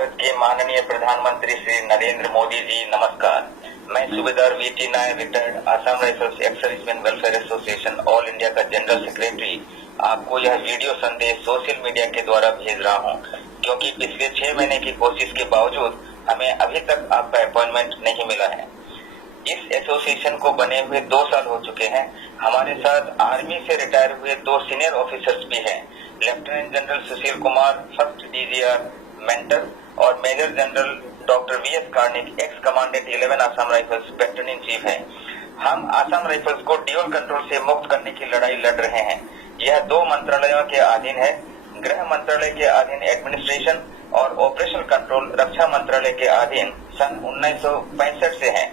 भारत के माननीय प्रधानमंत्री श्री नरेंद्र मोदी जी नमस्कार। मैं सूबेदार VT Nair retired Assam rifles ex serviceman welfare association all India का जनरल सेक्रेटरी आपको यह वीडियो संदेश सोशल मीडिया के द्वारा भेज रहा हूं, क्योंकि पिछले 6 महीने की कोशिश के बावजूद हमें अभी तक आपका अपॉइंटमेंट नहीं मिला है। इस एसोसिएशन को बने हुए 2 साल हो चुके हैं। हमारे साथ आर्मी से रिटायर हुए 2 सीनियर ऑफिसर्स भी हैं, lieutenant general Sushil Kumar first DGR mentor और major general doctor VS Karnik ex commandant 11 Assam rifles baton in chief हैं। हम आसाम राइफल्स को ड्यूल कंट्रोल से मुक्त करने की लड़ाई लड़ रहे हैं। यह 2 मंत्रालयों के अधीन है। गृह मंत्रालय के अधीन एडमिनिस्ट्रेशन और ऑपरेशनल कंट्रोल रक्षा मंत्रालय के अधीन सन 1965 से है।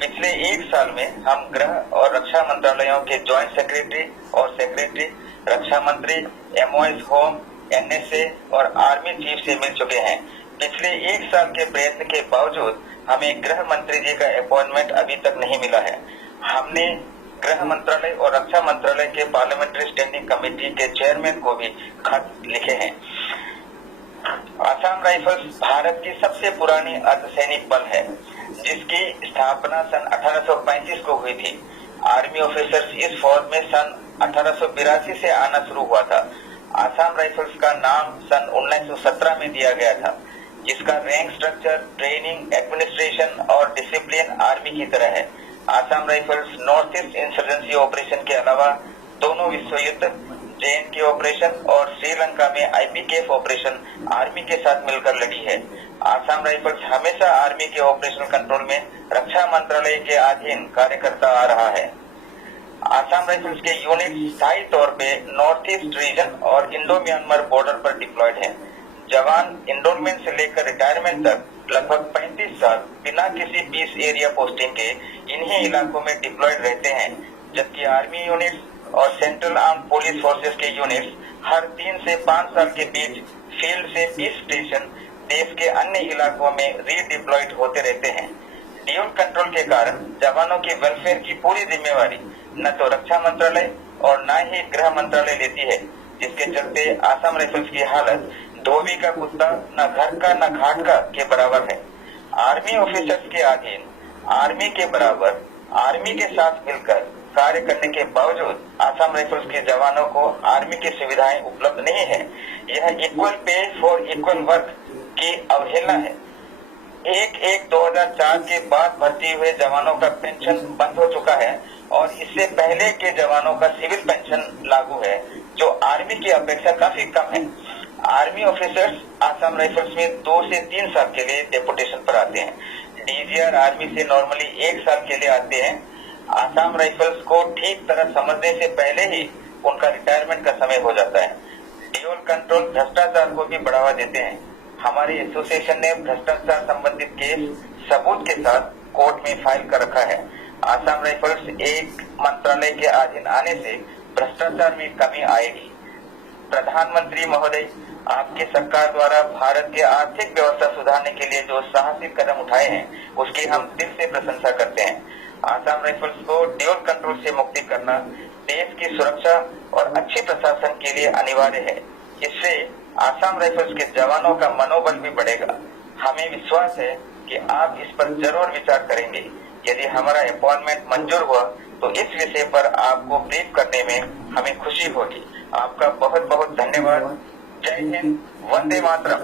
पिछले 1 साल में हम गृह और रक्षा मंत्रालयों के ज्वाइंट सेक्रेटरी और सेक्रेटरी, रक्षा मंत्री, एमओएस होम, एनएसए और आर्मी चीफ से मिल चुके हैं। पिछले 1 साल के प्रयत्न के बावजूद हमें गृह मंत्री जी का अपॉइंटमेंट अभी तक नहीं मिला है। हमने गृह मंत्रालय और रक्षा मंत्रालय के पार्लियामेंट्री स्टैंडिंग कमेटी के चेयरमैन को भी खत लिखे हैं। आसाम राइफल्स भारत की सबसे पुरानी अर्धसैनिक बल है, जिसकी स्थापना सन 1835 को हुई थी। आर्मी ऑफिसर्स इस फौज में सन 1882 से आना शुरू हुआ था। आसाम राइफल्स का नाम सन 1917 में दिया गया था। इसका रैंक स्ट्रक्चर, ट्रेनिंग, एडमिनिस्ट्रेशन और डिसिप्लिन आर्मी की तरह है। Assam rifles north east insurgency operation के अलावा दोनों विश्व युद्ध, JNK ऑपरेशन और श्रीलंका में IPKF ऑपरेशन आर्मी के साथ मिलकर लड़ी है। आसाम राइफल्स हमेशा आर्मी के ऑपरेशनल कंट्रोल में रक्षा मंत्रालय के अधीन कार्य करता आ रहा है। आसाम राइफल्स के यूनिट स्थायी तौर पे नॉर्थ ईस्ट रीजन और इंडो म्यांमार बॉर्डर पर डिप्लॉयड है। जवान इनरोलमेंट से लेकर रिटायरमेंट तक लगभग 35 साल बिना किसी पीस एरिया पोस्टिंग के इन्हीं इलाकों में डिप्लॉयड रहते हैं, जबकि आर्मी यूनिट्स और सेंट्रल आर्म पुलिस फोर्सेस के यूनिट्स हर 3 से 5 साल के बीच फील्ड से पीस स्टेशन देश के अन्य इलाकों में रीडिप्लॉयड होते रहते हैं। ड्यूल कंट्रोल के कारण जवानों की वेलफेयर की पूरी जिम्मेवारी न तो रक्षा मंत्रालय और न ही गृह मंत्रालय लेती है, जिसके चलते आसाम राइफल्स की हालत धोबी का कुत्ता न घर का न घाट का के बराबर है। आर्मी ऑफिसर्स के अधीन आर्मी के बराबर आर्मी के साथ मिलकर कार्य करने के बावजूद आसाम राइफल्स के जवानों को आर्मी की सुविधाएं उपलब्ध नहीं है। यह equal pay for equal work की अवहेलना है। 1/1/2004 के बाद भर्ती हुए जवानों का पेंशन बंद हो चुका है और इससे पहले के जवानों का सिविल पेंशन लागू है, जो आर्मी की अपेक्षा काफी कम है। आर्मी ऑफिसर्स आसाम राइफल्स में 2 से 3 साल के लिए डेपुटेशन पर आते हैं। डीजीआर आर्मी से नॉर्मली 1 साल के लिए आते हैं। आसाम राइफल्स को ठीक तरह समझने से पहले ही उनका रिटायरमेंट का समय हो जाता है। ड्यूल कंट्रोल भ्रष्टाचार को भी बढ़ावा देते हैं। हमारी एसोसिएशन ने भ्रष्टाचार संबंधित केस सबूत के साथ कोर्ट में फाइल कर रखा है। आसाम राइफल्स एक मंत्रालय के अधीन आने से भ्रष्टाचार में कमी आएगी। प्रधानमंत्री महोदय, आपकी सरकार द्वारा भारत की आर्थिक व्यवस्था सुधारने के लिए जो साहसिक कदम उठाए हैं, उसकी हम दिल से प्रशंसा करते हैं। आसाम राइफल्स को ड्यूल कंट्रोल से मुक्ति करना देश की सुरक्षा और अच्छी प्रशासन के लिए अनिवार्य है। इससे आसाम राइफल्स के जवानों का मनोबल भी बढ़ेगा। हमें विश्वास है कि आप इस पर जरूर विचार करेंगे। यदि हमारा अपॉइंटमेंट मंजूर हुआ तो इस विषय पर आपको ब्रीफ करने में हमें खुशी होगी। आपका बहुत बहुत धन्यवाद। जय हिंद, वंदे मातरम।